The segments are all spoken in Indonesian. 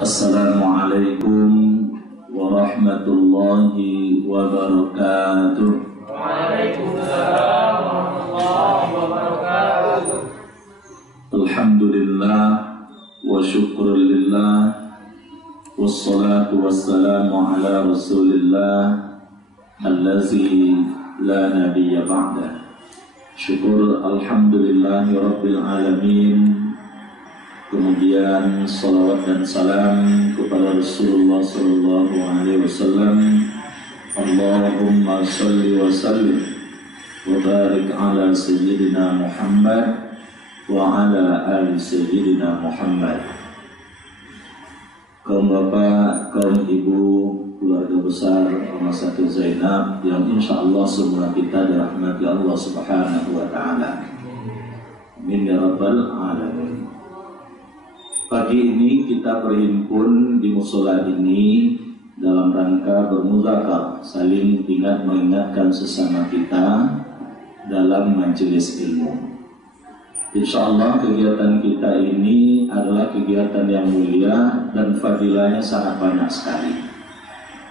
Assalamualaikum warahmatullahi wabarakatuh. Waalaikumsalam warahmatullahi wabarakatuh. Alhamdulillah wa syukrulillah, wassalatu wassalamu ala rasulillah allazi la nabiyya ba'da. Syukur alhamdulillahi rabbil alamin. Kemudian salawat dan salam kepada Rasulullah sallallahu alaihi wasallam. Allahumma shalli wa sallim wa barik ala sayyidina Muhammad wa ala ali sayyidina Muhammad. Kaum bapak, kaum ibu, keluarga besar Rumah Sakit Zainab yang insya Allah semua kita dirahmati Allah Subhanahu wa Ta'ala. Amin ya rabbal alamin. Pagi ini kita berhimpun di musola ini dalam rangka bermudzakar, saling ingat mengingatkan sesama kita dalam majelis ilmu. Insya Allah kegiatan kita ini adalah kegiatan yang mulia dan fadilahnya sangat banyak sekali.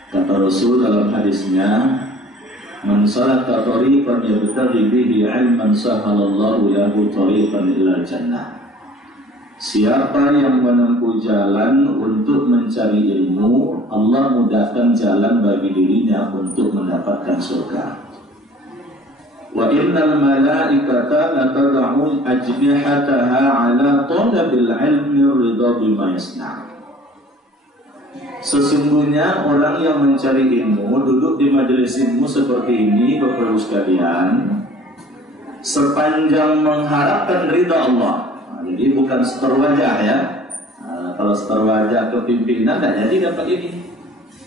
Kata Rasul dalam hadisnya, "Man salaka tariqan yabtaghi bihi 'ilman sahalallahu lahu tariqan ilal jannah." Siapa yang menempuh jalan untuk mencari ilmu, Allah mudahkan jalan bagi dirinya untuk mendapatkan surga. Wa innal malaikata latad'u ajnihataha 'ala talabil 'ilmi ridha bima yasna'. Sesungguhnya orang yang mencari ilmu duduk di majelis ilmu seperti ini, Bapak Ibu sekalian, sepanjang mengharapkan ridha Allah. Jadi bukan setor wajah ya. Kalau setor wajah ke pimpinan tidak jadi dapat ini.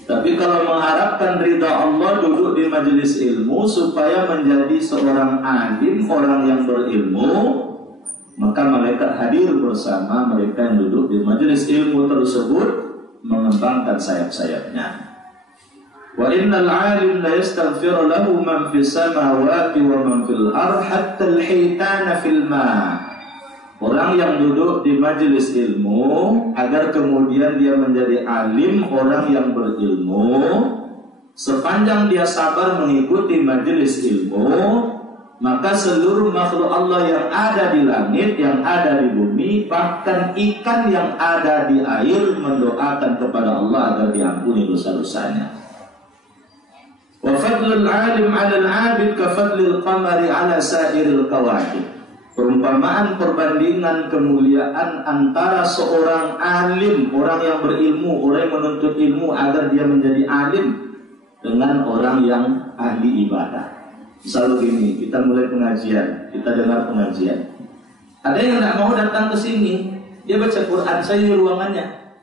Tapi kalau mengharapkan ridha Allah, duduk di majelis ilmu supaya menjadi seorang alim, orang yang berilmu, maka malaikat hadir bersama mereka yang duduk di majelis ilmu tersebut, mengembangkan sayap-sayapnya. Wa innal 'alim la yastaghfiru lahu man fis samawati wa man fil ardh hatta al-hitana fil ma'. Orang yang duduk di majelis ilmu agar kemudian dia menjadi alim, orang yang berilmu, sepanjang dia sabar mengikuti majelis ilmu, maka seluruh makhluk Allah yang ada di langit, yang ada di bumi, bahkan ikan yang ada di air mendoakan kepada Allah agar diampuni dosa-dosanya. Wa fadlul 'alim 'alal 'abid ka fadlil qamari 'ala sa'iril kawakib. Perumpamaan perbandingan kemuliaan antara seorang alim, orang yang berilmu, orang yang menuntut ilmu agar dia menjadi alim, dengan orang yang ahli ibadah. Misalnya begini, kita mulai pengajian, kita dengar pengajian. Ada yang tidak mau datang ke sini, dia baca Quran, saya di ruangannya.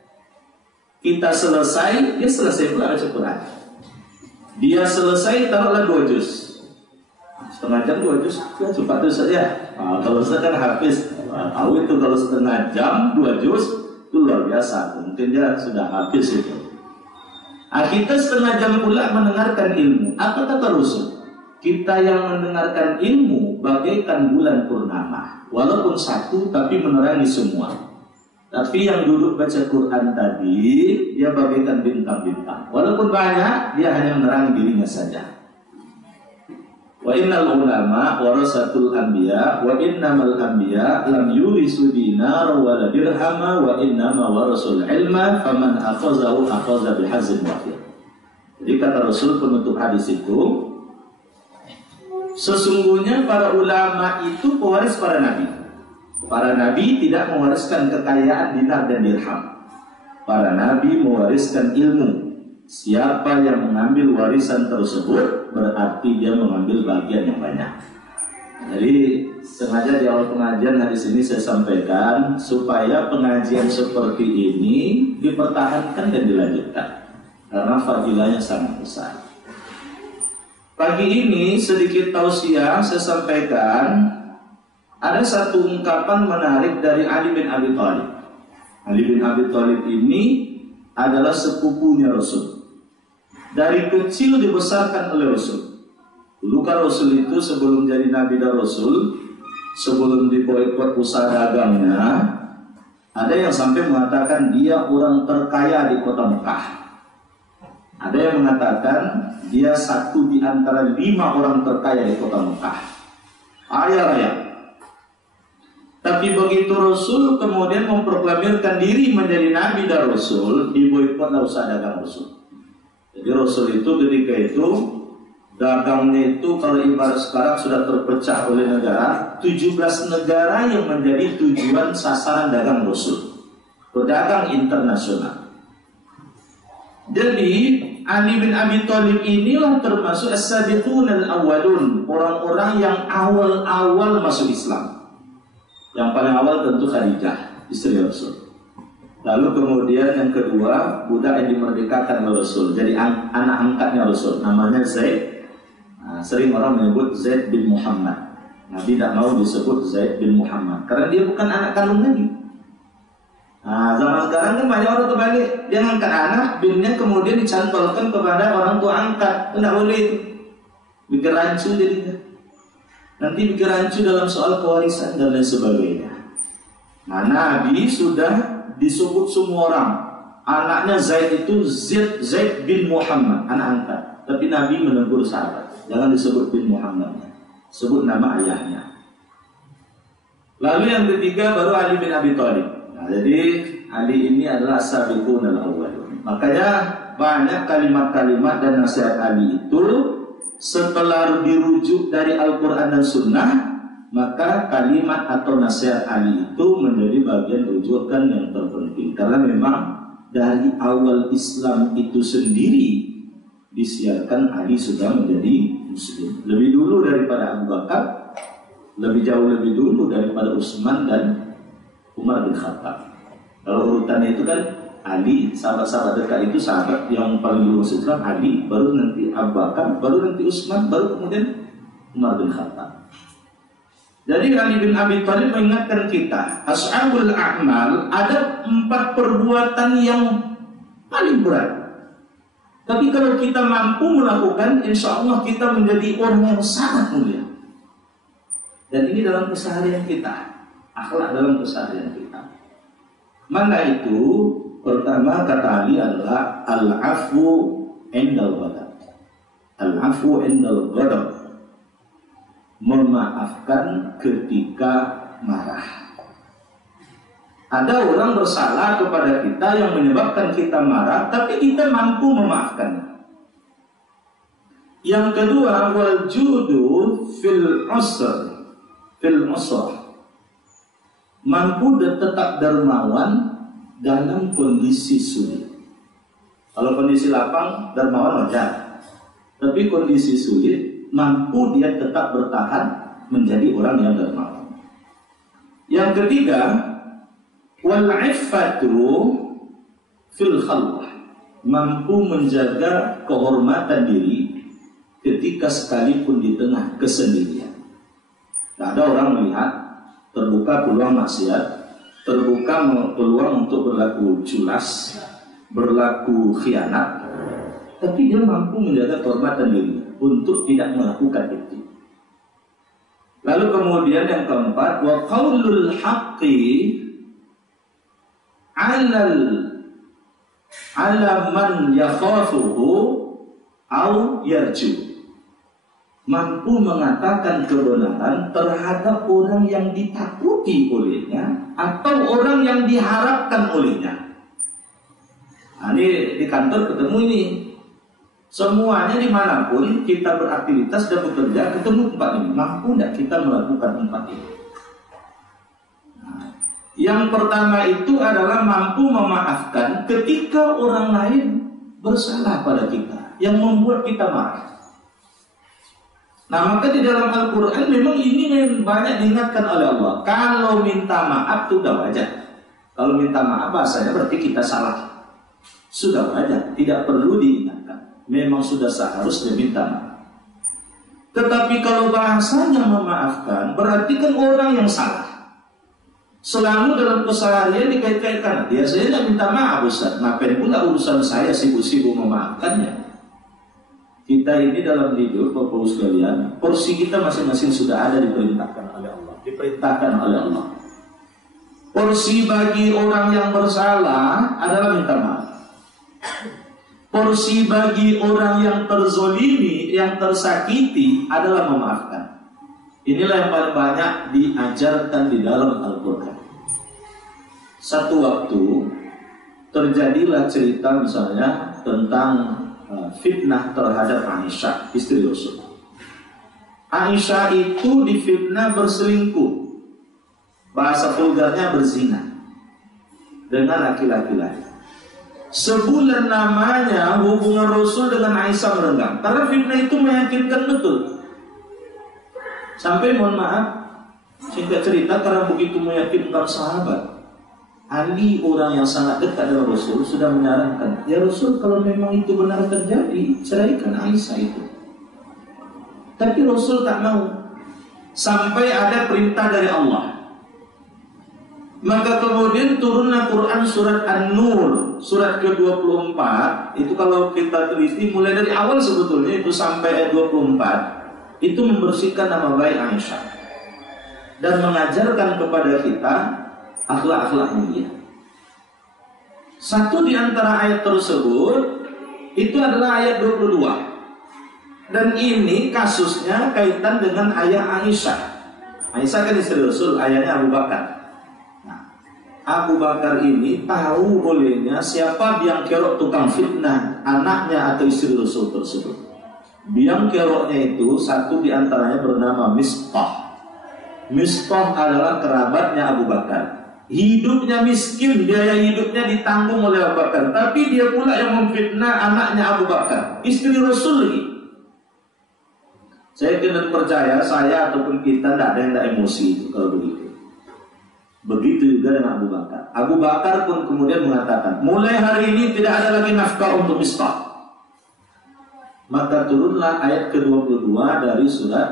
Kita selesai, dia selesai pula baca Quran. Dia selesai, taruhlah 2 juz. Setengah jam 2 juz, ya cepat itu saja. Kalau saya kan habis, tahu itu kalau setengah jam 2 juz, itu luar biasa. Mungkin dia sudah habis itu. Kita setengah jam pula mendengarkan ilmu. Apa kata Rasul? Kita yang mendengarkan ilmu bagaikan bulan purnama, walaupun satu tapi menerangi semua. Tapi yang duduk baca Quran tadi, dia bagaikan bintang-bintang. Walaupun banyak, dia hanya menerangi dirinya saja. Wa innal ulama warasatul anbiya wa innamal anbiya lam yurisu dinar wa la dirhama wa innama warasul ilma faman akhazahu akhaza bihazin wafir. Jadi kata Rasul penutup hadis itu, sesungguhnya para ulama itu pewaris para nabi. Para nabi tidak mewariskan kekayaan dinar dan dirham. Para nabi mewariskan ilmu. Siapa yang mengambil warisan tersebut berarti dia mengambil bagian yang banyak. Jadi sengaja di awal pengajian hadis ini saya sampaikan supaya pengajian seperti ini dipertahankan dan dilanjutkan karena fadilahnya sangat besar. Pagi ini sedikit tausiah saya sampaikan. Ada satu ungkapan menarik dari Ali bin Abi Thalib. Ali bin Abi Thalib ini adalah sepupunya Rasul. Dari kecil dibesarkan oleh Rasul. Dulu kan Rasul itu sebelum jadi Nabi dan Rasul, sebelum diboikot usaha dagangnya, ada yang sampai mengatakan dia orang terkaya di kota Mekah. Ada yang mengatakan dia satu di antara 5 orang terkaya di kota Mekah. Kaya raya. Tapi begitu Rasul kemudian memproklamirkan diri menjadi Nabi dan Rasul, diboikotlah usaha dagang Rasul. Jadi Rasul itu ketika itu dagangnya itu kalau ibarat sekarang sudah terpecah oleh negara, 17 negara yang menjadi tujuan sasaran dagang Rasul. Pedagang internasional. Jadi Ali bin Abi Thalib inilah termasuk as-sabiqun al-awwalun, orang-orang yang awal-awal masuk Islam. Yang paling awal tentu Khadijah, istri Rasul. Lalu kemudian yang kedua, budak yang dimerdekakan oleh Rasul, jadi anak angkatnya Rasul, namanya Zaid. Sering orang menyebut Zaid bin Muhammad. Nabi tidak mau disebut Zaid bin Muhammad karena dia bukan anak kandung Nabi. Zaman sekarang kan banyak orang terbalik, dia ngangkat anak, binnya kemudian dicantolkan kepada orang tua angkat. Tidak boleh itu, bikin rancu jadinya. Nanti bikin rancu dalam soal kewarisan dan lain sebagainya. Nabi sudah disebut semua orang, anaknya Zaid itu Zaid bin Muhammad, anak angkat. Tapi Nabi menegur sahabat, jangan disebut bin Muhammad, sebut nama ayahnya. Lalu yang ketiga baru Ali bin Abi Thalib. Jadi Ali ini adalah sabiqun al-awwalun. Makanya banyak kalimat-kalimat dan nasihat Ali itu setelah dirujuk dari Al-Quran dan Sunnah, maka kalimat atau nasihat Ali itu menjadi bagian rujukan yang terpenting. Karena memang dari awal Islam itu sendiri disiarkan Ali sudah menjadi Muslim. Lebih dulu daripada Abu Bakar, lebih jauh lebih dulu daripada Utsman dan Umar bin Khattab. Kalau urutannya itu kan Ali, sahabat-sahabat dekat itu sahabat yang paling dulu masuk Islam, Ali, baru nanti Abu Bakar, baru nanti Utsman, baru kemudian Umar bin Khattab. Jadi Ali bin Abi Thalib mengingatkan kita, ashabul a'mal, ada 4 perbuatan yang paling berat. Tapi kalau kita mampu melakukan, insya Allah kita menjadi orang yang sangat mulia. Dan ini dalam keseharian kita, akhlak dalam keseharian kita. Mana itu? Pertama kata Ali adalah al-afu indal ghadab. Al-afu indal ghadab, memaafkan ketika marah. Ada orang bersalah kepada kita yang menyebabkan kita marah, tapi kita mampu memaafkan. Yang kedua, wal judu fil usr, mampu dan tetap dermawan dalam kondisi sulit. Kalau kondisi lapang, dermawan wajar. Tapi kondisi sulit, mampu dia tetap bertahan menjadi orang yang dermawan. Yang ketiga, wal iffatu fil khalwah, mampu menjaga kehormatan diri ketika sekalipun di tengah kesendirian. Tidak ada orang melihat, terbuka peluang maksiat, terbuka peluang untuk berlaku culas, berlaku khianat, tapi dia mampu menjaga kehormatan diri untuk tidak melakukan itu. Lalu kemudian yang keempat, wa qaulul haqqi ala man yakhafuhu au yarju, mampu mengatakan kebenaran terhadap orang yang ditakuti olehnya atau orang yang diharapkan olehnya. Nah, ini di kantor ketemu ini. Semuanya dimanapun kita beraktivitas dan bekerja, ketemu tempat ini. Mampu tidak kita melakukan tempat ini? Nah, yang pertama itu adalah mampu memaafkan ketika orang lain bersalah pada kita, yang membuat kita marah. Nah, maka di dalam Al-Quran memang ini yang banyak diingatkan oleh Allah. Kalau minta maaf itu sudah wajar. Kalau minta maaf bahasanya berarti kita salah. Sudah wajar, tidak perlu diingatkan. Memang sudah seharusnya minta maaf. Tetapi kalau bahasanya memaafkan, berarti kan orang yang salah. Selalu dalam keseharian dikait-kaitkan. Dia saya tidak minta maaf, Ustaz. Ngapain pula urusan saya sibuk-sibuk memaafkannya? Kita ini dalam hidup, Bapak sekalian, porsi kita masing-masing sudah ada diperintahkan oleh Allah. Diperintahkan oleh Allah. Porsi bagi orang yang bersalah adalah minta maaf. Porsi bagi orang yang terzolimi, yang tersakiti adalah memaafkan. Inilah yang paling banyak diajarkan di dalam Al-Quran. Satu waktu terjadilah cerita misalnya tentang fitnah terhadap Aisyah, istri Rasul. Aisyah itu difitnah berselingkuh, bahasa vulgarnya berzina dengan laki-laki lain. Sebulan namanya hubungan Rasul dengan Aisyah merenggang karena fitnah itu meyakinkan betul. Sampai mohon maaf, singkat cerita, karena begitu meyakinkan sahabat, Ali, orang yang sangat dekat dengan Rasul, sudah menyarankan, ya Rasul, kalau memang itu benar terjadi, ceraikan Aisyah itu. Tapi Rasul tak mau. Sampai ada perintah dari Allah. Maka kemudian turunlah Quran surat An-Nur, surat ke-24. Itu kalau kita teliti mulai dari awal sebetulnya itu sampai ayat 24, itu membersihkan nama baik Aisyah dan mengajarkan kepada kita akhlak-akhlak mulia. Satu di antara ayat tersebut itu adalah ayat 22. Dan ini kasusnya kaitan dengan ayah Aisyah. Aisyah kan istri Rasul, ayahnya Abu Bakar. Abu Bakar ini tahu olehnya siapa biang kerok tukang fitnah anaknya atau istri Rasul tersebut. Biang keroknya itu satu di antaranya bernama Mistah. Mistah adalah kerabatnya Abu Bakar. Hidupnya miskin, biaya hidupnya ditanggung oleh Abu Bakar. Tapi dia pula yang memfitnah anaknya Abu Bakar, istri Rasul lagi. Saya tidak percaya, saya ataupun kita tidak ada yang tidak emosi itu kalau begitu. Begitu juga dengan Abu Bakar. Abu Bakar pun kemudian mengatakan, mulai hari ini tidak ada lagi nafkah untuk Mistah. Maka turunlah ayat ke-22 dari surat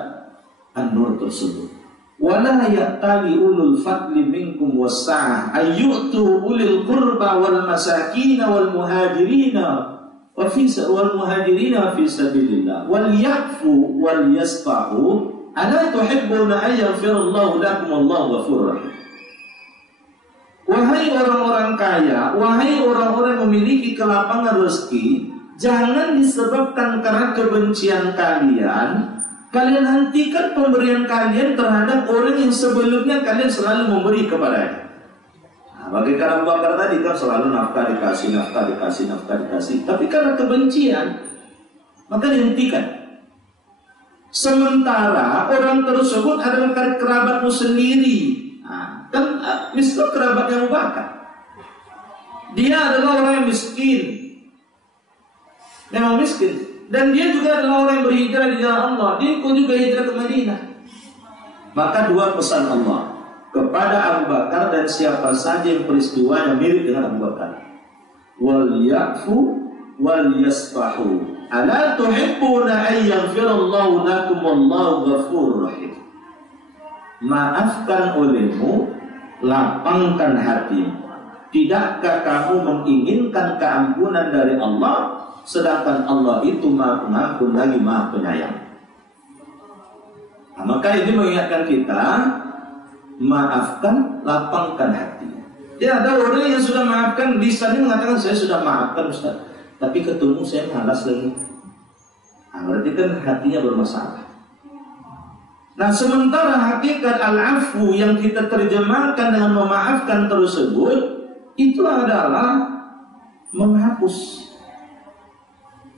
An-Nur tersebut. Wala ya'tali ulul fadli minkum was-sa'ah ayyu'tu ulil qurba wal masakin wal muhajirina wa fi sabilillah wal ya'fu wal yasfahu ala tuhibbuna an yaghfirallahu lakum wallahu ghafurur rahim. Wahai orang-orang kaya, wahai orang-orang yang memiliki kelapangan rezeki, jangan disebabkan karena kebencian kalian, kalian hentikan pemberian kalian terhadap orang yang sebelumnya kalian selalu memberi kepadanya. Nah, bagaikan Abu Bakar tadi kan selalu nafkah dikasih, nafkah dikasih, nafkah dikasih. Tapi karena kebencian, maka dihentikan. Sementara orang tersebut adalah kerabatmu sendiri. Nah, kan Mistah kerabatnya Abu Bakar. Dia adalah orang yang miskin, memang miskin. Dan dia juga adalah orang yang berhijrah di jalan Allah. Dia pun juga hijrah ke Madinah. Maka dua pesan Allah kepada Abu Bakar dan siapa saja yang peristiwanya mirip dengan Abu Bakar. Wal ya'fu wal yasfahu. Ala tuhibbuna an yaghfirallahu lakum wallahu ghafurur rahim. Maafkan olehmu, lapangkan hatimu. Tidakkah kamu menginginkan keampunan dari Allah, sedangkan Allah itu Maha Pengampun lagi Maha Penyayang. Nah, maka ini mengingatkan kita, maafkan, lapangkan hati. Ya, ada orang yang sudah maafkan, lisannya mengatakan saya sudah maafkan Ustaz, tapi ketemu saya malas lagi. Nah, berarti kan hatinya bermasalah. Nah, sementara hakikat al-afu yang kita terjemahkan dengan memaafkan tersebut, itu adalah menghapus.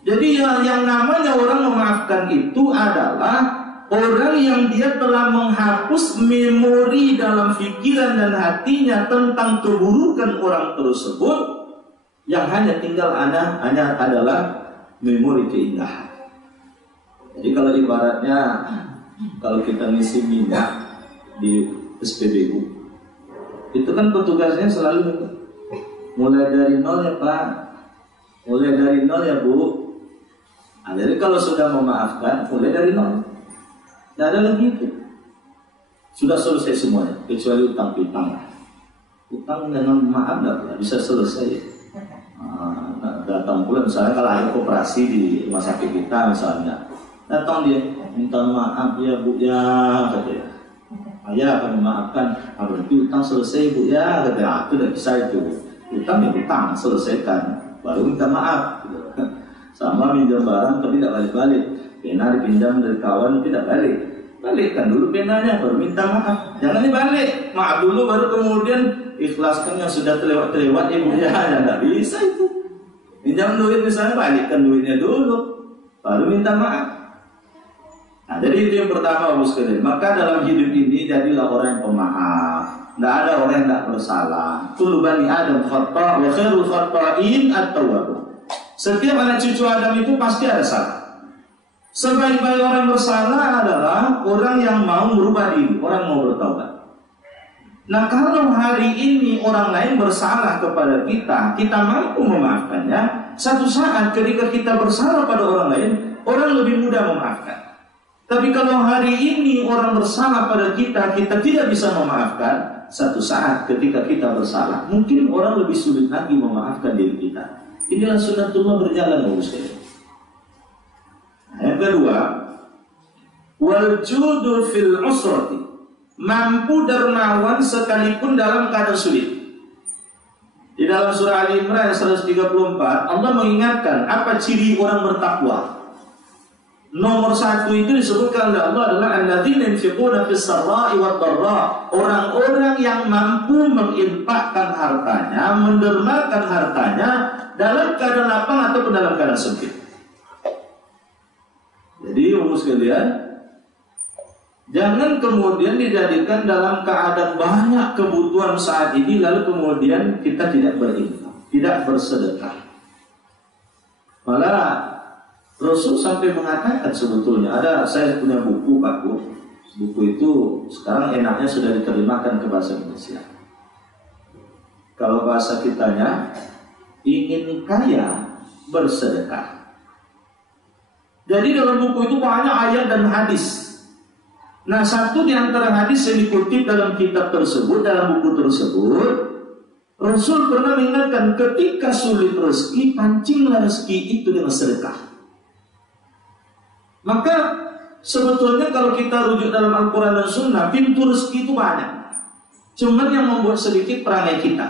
Jadi yang namanya orang memaafkan itu adalah orang yang dia telah menghapus memori dalam pikiran dan hatinya tentang keburukan orang tersebut, yang hanya tinggal hanya adalah memori keindahan. Jadi kalau ibaratnya, kalau kita ngisi minyak di SPBU, itu kan petugasnya selalu mulai dari nol ya Pak, mulai dari nol ya Bu. Nah, jadi kalau sudah memaafkan, mulai dari nol. Tidak ada lagi itu. Sudah selesai semuanya, kecuali utang piutang. Utang dengan maaf tidak bisa selesai. Datang pula misalnya kalau ada operasi di rumah sakit kita misalnya, datang dia minta maaf ya Bu ya, katanya. Ayah akan memaafkan, berarti utang selesai Bu ya, katanya. Itu tidak bisa itu. Utang ya utang, selesaikan, baru minta maaf. Sama minjam barang tapi tidak balik-balik. Pena dipinjam dari kawan tidak balik. Balikkan dulu penanya, baru minta maaf. Jangan dibalik, maaf dulu baru kemudian ikhlaskan yang sudah terlewat ibu ya. Tidak bisa itu. Pinjam duit misalnya, balikkan duitnya dulu, baru minta maaf. Nah, jadi itu yang pertama, Abu sekalian. Maka dalam hidup ini jadilah orang yang pemaaf. Tidak ada orang yang tidak bersalah. Kullu bani Adam khata' wa khairul khata'in at-tawwabun. Setiap anak cucu Adam itu pasti ada salah. Sebaik-baik orang bersalah adalah orang yang mau merubah diri, orang mau bertaubat. Nah, kalau hari ini orang lain bersalah kepada kita, kita mampu memaafkannya. Satu saat ketika kita bersalah pada orang lain, orang lebih mudah memaafkan. Tapi kalau hari ini orang bersalah pada kita, kita tidak bisa memaafkan. Satu saat ketika kita bersalah, mungkin orang lebih sulit lagi memaafkan diri kita. Inilah sunnatullah berjalan, Bapak sekalian. Yang kedua, wal judu fil usrati, mampu dermawan sekalipun dalam keadaan sulit. Di dalam surah Ali Imran 134, Allah mengingatkan apa ciri orang bertakwa. Nomor satu itu disebutkan oleh Allah adalah alladzina yunfiquna fis sarra'i wad dharra, orang-orang yang mampu menginfakkan hartanya, mendermakan hartanya dalam keadaan lapang ataupun dalam keadaan sempit. Jadi Bapak sekalian, jangan kemudian dijadikan dalam keadaan banyak kebutuhan saat ini lalu kemudian kita tidak berinfak, tidak bersedekah. Malah Rasul sampai mengatakan sebetulnya saya punya buku Pak Bu. Buku itu sekarang enaknya sudah diterjemahkan ke bahasa Indonesia. Kalau bahasa kitanya, ingin kaya bersedekah. Jadi dalam buku itu banyak ayat dan hadis. Nah, satu di antara hadis yang dikutip dalam kitab tersebut, dalam buku tersebut, Rasul pernah mengingatkan ketika sulit rezeki, pancinglah rezeki itu dengan sedekah. Maka sebetulnya kalau kita rujuk dalam Al-Quran dan Sunnah, pintu rezeki itu banyak. Cuman yang membuat sedikit perangai kita.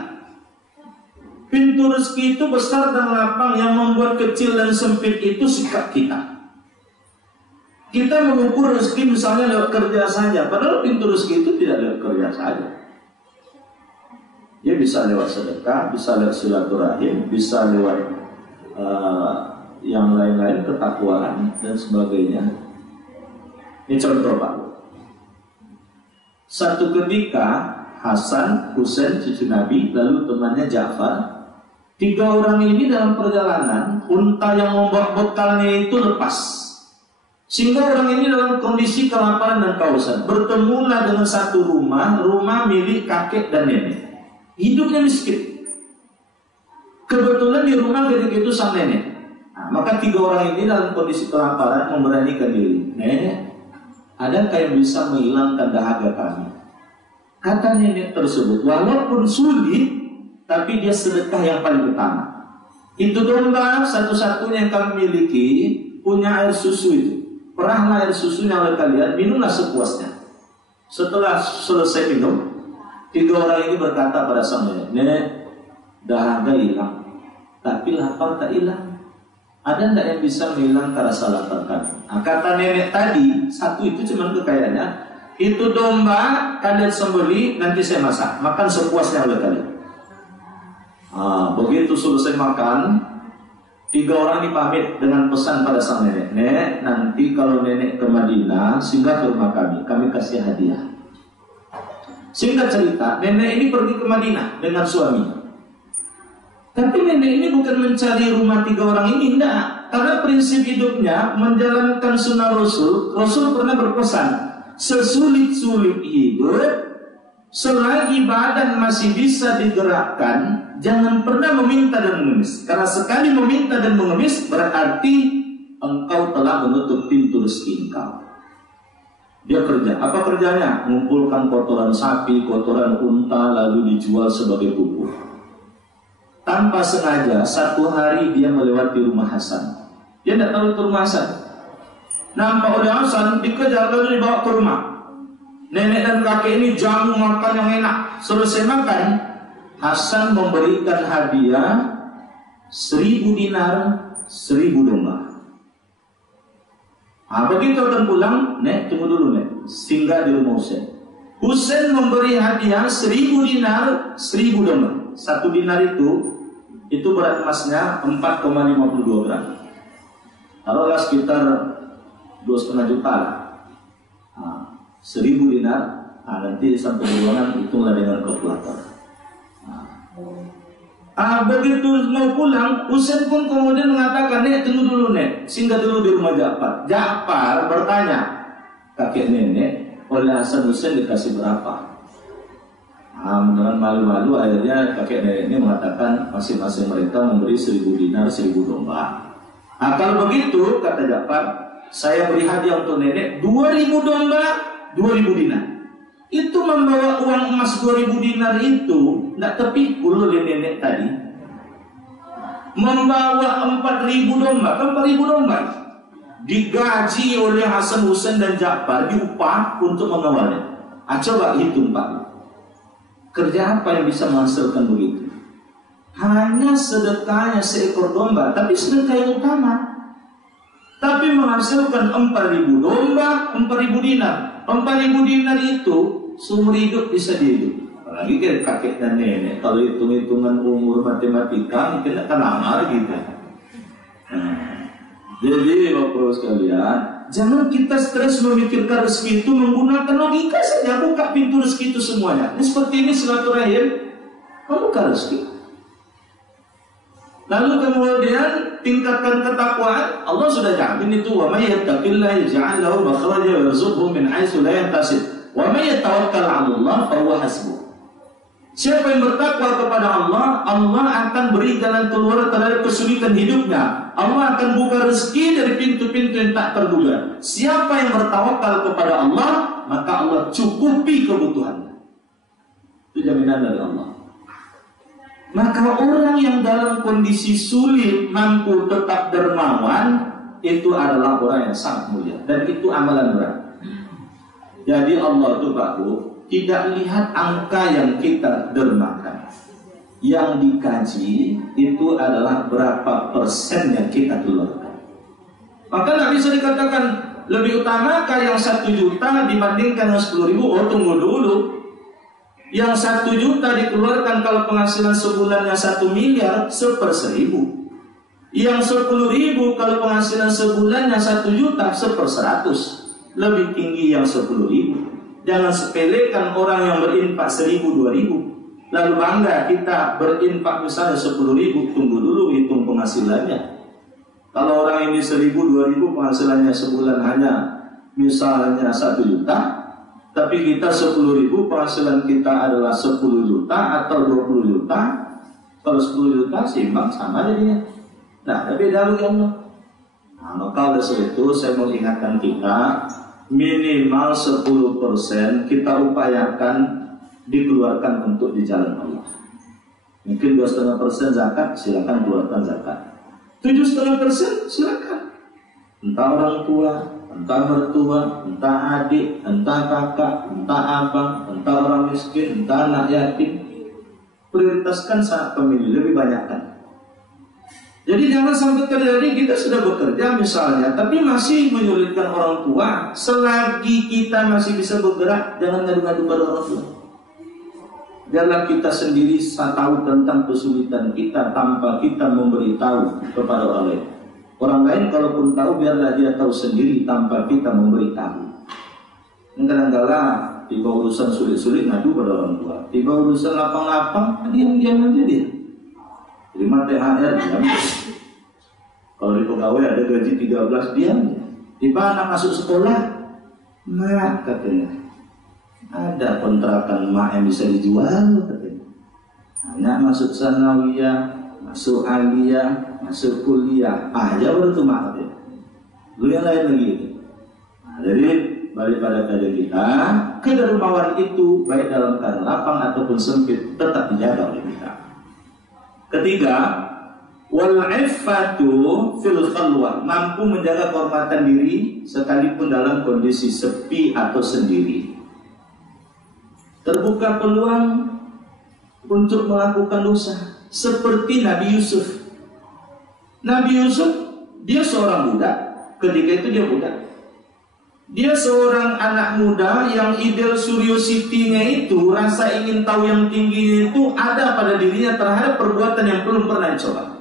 Pintu rezeki itu besar dan lapang, yang membuat kecil dan sempit itu sikap kita. Kita mengukur rezeki misalnya lewat kerja saja, padahal pintu rezeki itu tidak lewat kerja saja. Dia bisa lewat sedekah, bisa lewat silaturahim, bisa lewat yang lain-lain, ketakwaan dan sebagainya. Ini contoh Pak. Satu ketika Hasan, Husain cucu Nabi, lalu temannya Ja'far, 3 orang ini dalam perjalanan, unta yang membawa bekalnya itu lepas. Sehingga orang ini dalam kondisi kelaparan dan kehausan. Bertemulah dengan satu rumah milik kakek dan nenek. Hidupnya miskin. Kebetulan di rumah ketika itu sang nenek. Nah, maka 3 orang ini dalam kondisi kelaparan memberanikan diri. Nenek, adakah yang bisa menghilangkan dahaga kami? Kata nenek tersebut, walaupun sulit, tapi dia sedekah yang paling utama. Itu domba satu-satunya yang kami miliki, punya air susu itu. Perahlah air susunya oleh kalian, minumlah sepuasnya. Setelah selesai minum, 3 orang ini berkata pada sang nenek, nenek, dahaga hilang, tapi lapar tak hilang. Ada tidak yang bisa menghilangkan rasa lapar kami? Nah, kata nenek tadi, satu itu cuma kekayaannya, itu domba kalian sembeli, nanti saya masak, makan sepuasnya oleh kalian. Begitu selesai makan, 3 orang ini pamit dengan pesan pada sang nenek, nenek, nanti kalau nenek ke Madinah, singgah ke rumah kami kasih hadiah. Singkat cerita, nenek ini pergi ke Madinah dengan suaminya. Tapi nenek ini bukan mencari rumah 3 orang ini, enggak. Karena prinsip hidupnya menjalankan sunnah Rasul. Rasul pernah berpesan, sesulit-sulit hidup, selagi badan masih bisa digerakkan, jangan pernah meminta dan mengemis. Karena sekali meminta dan mengemis, berarti engkau telah menutup pintu rezeki engkau. Dia kerja, apa kerjanya? Mengumpulkan kotoran sapi, kotoran unta, lalu dijual sebagai pupuk. tanpa sengaja satu hari dia melewati rumah Hasan. Dia tidak tahu itu rumah Hasan. Nampak oleh Hasan, dikejar lalu dibawa ke rumah. Nenek dan kakek ini jamu makan yang enak. Selesai makan, Hasan memberikan hadiah 1000 dinar, 1000 domba. Begitu akan pulang, Nek tunggu dulu Nek, singgah di rumah Husain. Husain memberi hadiah 1000 dinar, 1000 domba. 1 dinar itu berat emasnya 4,52 gram. Taruhlah sekitar 2,5 juta lah. 1000 dinar, nanti sampai bulangan hitunglah dengan kalkulator. Begitu mau pulang, Husain pun kemudian mengatakan, Nek tunggu dulu Nek, singgah dulu di rumah Ja'far. Ja'far bertanya, kakek nenek oleh Hasan Husain dikasih berapa? Dengan malu-malu akhirnya kakek nenek ini mengatakan masing-masing mereka memberi 1000 dinar, 1000 domba. Kalau begitu kata Ja'far, saya beri hadiah untuk nenek 2000 domba, 2000 dinar. Itu membawa uang emas 2000 dinar itu tidak terpikul oleh nenek tadi. Membawa 4000 domba, 4000 domba digaji oleh Hasan Husain dan Ja'far, diupah untuk mengawalnya. Coba hitung Pak, kerja apa yang bisa menghasilkan begitu? Hanya sedekahnya seekor domba, tapi sedekah yang utama. Tapi menghasilkan 4000 domba, 4000 dinar. 4000 dinar itu seumur hidup bisa dihidup. Apalagi kakek dan nenek, kalau hitung-hitungan umur matematika mungkin akan lama gitu. Jadi Bapak sekalian, jangan kita stres memikirkan rezeki itu, menggunakan logika saja. Buka pintu rezeki itu semuanya. Ini seperti ini silaturahim, membuka rezeki. Lalu kemudian tingkatkan ketakwaan. Allah sudah jamin itu, wa may yattaqillaha yaj'al lahu makhraja wa yarzuqhu min haitsu la yahtasib. Wa may yatawakkal 'ala Allah fa huwa hasbuh. Siapa yang bertakwa kepada Allah, Allah akan beri jalan keluar terhadap kesulitan hidupnya. Allah akan buka rezeki dari pintu-pintu yang tak terduga. Siapa yang bertawakal kepada Allah, maka Allah cukupi kebutuhannya. Itu jaminan dari Allah. Maka orang yang dalam kondisi sulit mampu tetap dermawan, itu adalah orang yang sangat mulia. Dan itu amalan berat. Jadi Allah itu Pak Bu, tidak lihat angka yang kita dermakan. Yang dikaji itu adalah berapa persen yang kita keluarkan. Maka tidak bisa dikatakan lebih utamakah yang 1 juta dibandingkan yang 10.000. Oh tunggu dulu. Yang 1 juta dikeluarkan kalau penghasilan sebulannya 1 miliar, 1/1000. Yang 10.000 kalau penghasilan sebulannya 1 juta, 1/100. Lebih tinggi yang 10.000. Jangan sepelekan orang yang berinfak 1.000, 2.000 lalu bangga kita berinfak misalnya 10.000. Tunggu dulu hitung penghasilannya. Kalau orang ini 1.000, 2.000 penghasilannya sebulan hanya misalnya 1 juta, tapi kita 10.000 penghasilan kita adalah 10 juta atau 20 juta. Kalau 10 juta seimbang sama jadinya. Nah, tapi beda bagi Allah. Maka oleh sebab itu saya mau ingatkan kita, minimal 10% kita upayakan dikeluarkan untuk di jalan Allah. Mungkin 2,5% zakat, silakan keluarkan zakat. 7,5% silakan. Entah orang tua, entah mertua, entah adik, entah kakak, entah abang, entah orang miskin, entah anak yatim. Prioritaskan saat pemilih, lebih banyakkan. Jadi jangan sampai terjadi kita sudah bekerja misalnya, tapi masih menyulitkan orang tua. Selagi kita masih bisa bergerak, jangan ngadu-ngadu pada orang tua. Biarlah kita sendiri tahu tentang kesulitan kita tanpa kita memberitahu kepada orang lain. Orang lain kalaupun tahu, biarlah dia tahu sendiri tanpa kita memberitahu. Kadang-kadang tiba urusan sulit-sulit ngadu pada orang tua, tiba urusan lapang-lapang diam-diam aja dia. Terima THR diam. Kalau di pegawai ada gaji 13 diam. Tiba anak masuk sekolah, mak katanya ada kontrakan mak yang bisa dijual katanya. Anak masuk sanawiyah, masuk aliyah, masuk kuliah, aja baru tuh mak katanya. Lu yang lain lagi. Jadi balik pada kajian kita, kedermawan itu baik dalam keadaan lapang ataupun sempit tetap dijaga oleh kita. Ketiga, wal iffatu fil khalwah, mampu menjaga kehormatan diri sekalipun dalam kondisi sepi atau sendiri. Terbuka peluang untuk melakukan dosa, seperti Nabi Yusuf. Nabi Yusuf, dia seorang budak. Ketika itu dia budak. Dia seorang anak muda yang ideal curiosity-nya itu, rasa ingin tahu yang tinggi itu ada pada dirinya terhadap perbuatan yang belum pernah dicoba.